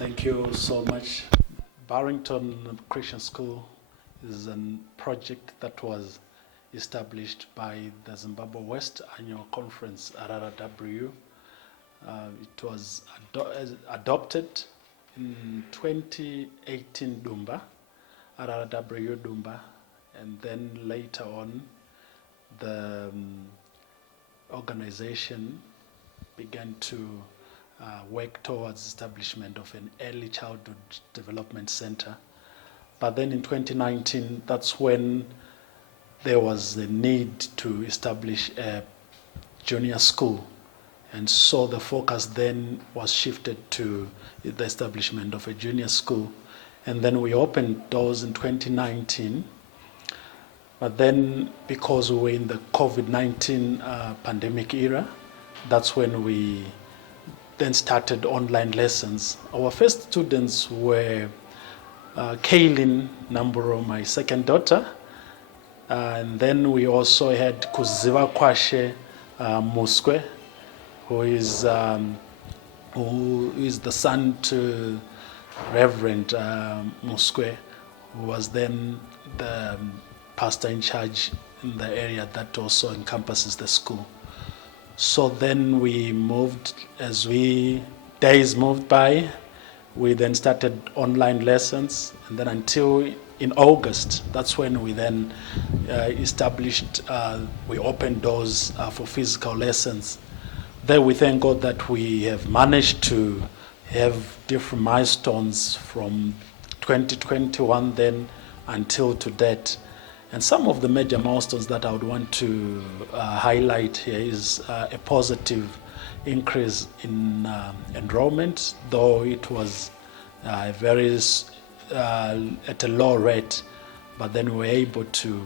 Thank you so much. Barrington Christian School is a project that was established by the Zimbabwe West Annual Conference, RRW. It was adopted in 2018 Dumba, RRW Dumba, and then later on the organization began to work towards establishment of an early childhood development center. But then in 2019, that's when there was a need to establish a junior school. And so the focus then was shifted to the establishment of a junior school. And then we opened doors in 2019. But then because we were in the COVID-19 pandemic era, that's when we then started online lessons. Our first students were Kaylin Nhamburo, my second daughter, and then we also had Kuziva Kwashe Muswe, who is the son to Reverend Muswe, who was then the pastor in charge in the area that also encompasses the school. So then we moved, as days moved by, we then started online lessons, and then until in August, that's when we then established, we opened doors for physical lessons. There we thank God that we have managed to have different milestones from 2021 then until to date. And some of the major milestones that I would want to highlight here is a positive increase in enrollment, though it was at a low rate, but then we were able to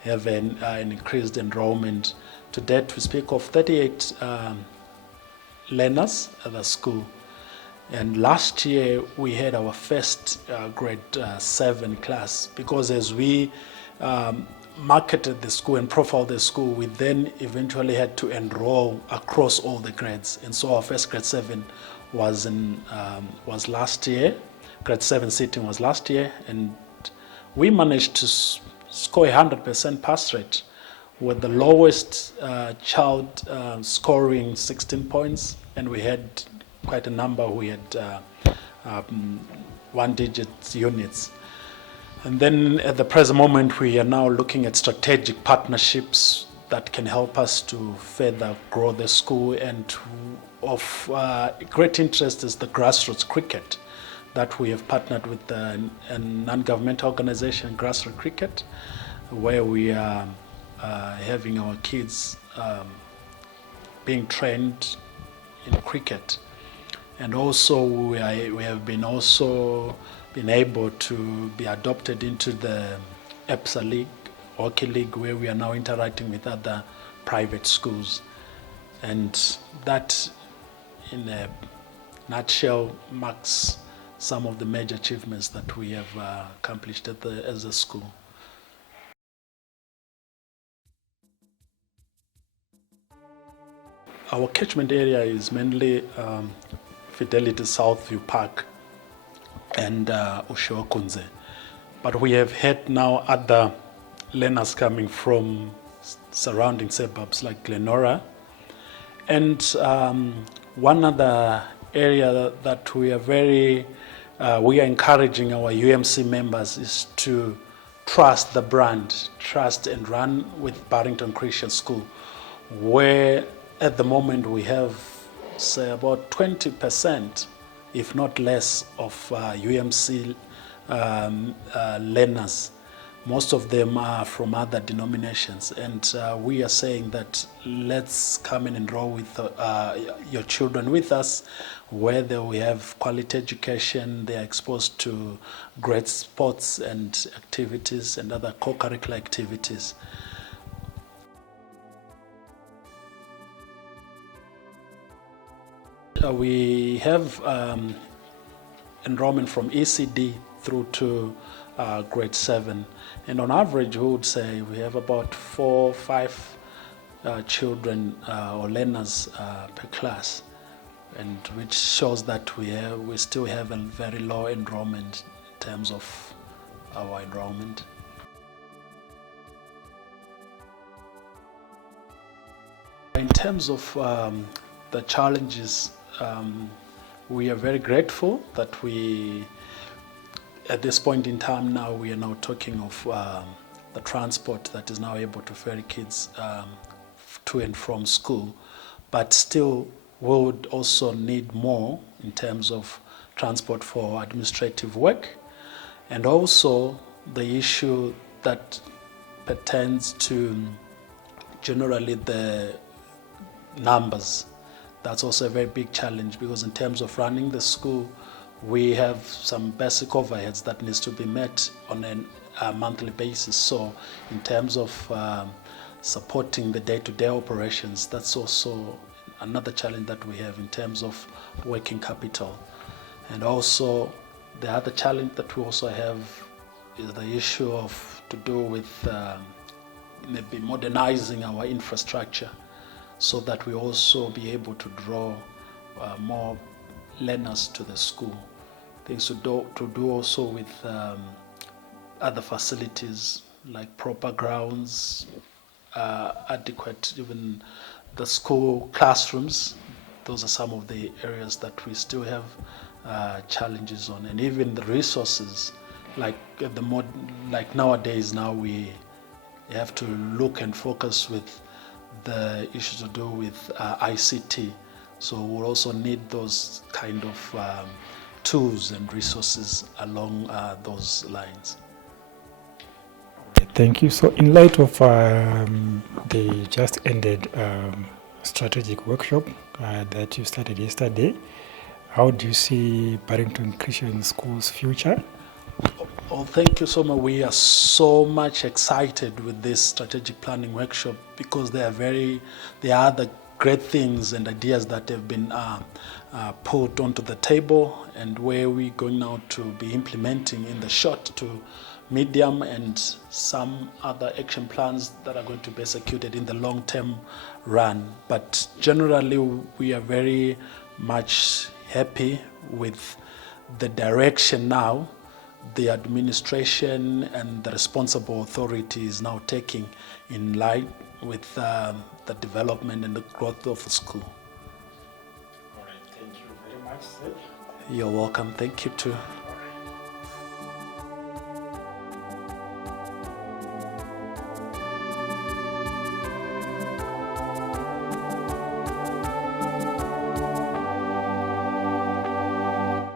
have an increased enrollment. To date, we speak of 38 learners at the school. And last year, we had our first grade 7 class, because as we marketed the school and profiled the school, we then eventually had to enroll across all the grades. And so our first grade 7 was last year. Grade 7 sitting was last year, and we managed to score 100% pass rate, with the lowest child scoring 16 points, and we had quite a number who had one-digit units. And then at the present moment, we are now looking at strategic partnerships that can help us to further grow the school. And of great interest is the grassroots cricket that we have partnered with a non-governmental organization, Grassroots Cricket, where we are having our kids being trained in cricket. And also we have been able to be adopted into the EPSA League, Hockey League, where we are now interacting with other private schools. And that, in a nutshell, marks some of the major achievements that we have accomplished as a school. Our catchment area is mainly Fidelity Southview Park and Ushiwakunze. But we have had now other learners coming from surrounding suburbs like Glenora. And one other area that we are encouraging our UMC members is to trust the brand, trust and run with Barrington Christian School, where at the moment we have, say, about 20%, if not less, of UMC learners. Most of them are from other denominations, and we are saying that let's come and enroll with your children with us, where we have quality education, they are exposed to great sports and activities and other co-curricular activities. We have enrollment from ECD through to grade 7, and on average we would say we have about 4 or 5 children or learners per class. and which shows that we still have a very low enrollment in terms of our enrollment. In terms of the challenges, we are very grateful that at this point in time now, we are now talking of the transport that is now able to ferry kids to and from school, but still we would also need more in terms of transport for administrative work, and also the issue that pertains to generally the numbers. That's also a very big challenge, because in terms of running the school, we have some basic overheads that needs to be met on a monthly basis. So in terms of supporting the day-to-day operations, that's also another challenge that we have in terms of working capital. And also the other challenge that we also have is the issue of to do with maybe modernizing our infrastructure, so that we also be able to draw more learners to the school. Things to do also with other facilities like proper grounds, adequate, even the school classrooms. Those are some of the areas that we still have challenges on, and even the resources. Like nowadays, now we have to look and focus with the issues to do with ICT. So we'll also need those kind of tools and resources along those lines. Thank you. So in light of the just ended strategic workshop that you started yesterday, how do you see Barrington Christian School's future? Oh, thank you so much. We are so much excited with this strategic planning workshop, because there are other great things and ideas that have been put onto the table, and where we're going now to be implementing in the short to medium, and some other action plans that are going to be executed in the long-term run. But generally, we are very much happy with the direction now the administration and the responsible authority is now taking in line with the development and the growth of the school. All right, thank you very much, sir. You're welcome. Thank you too.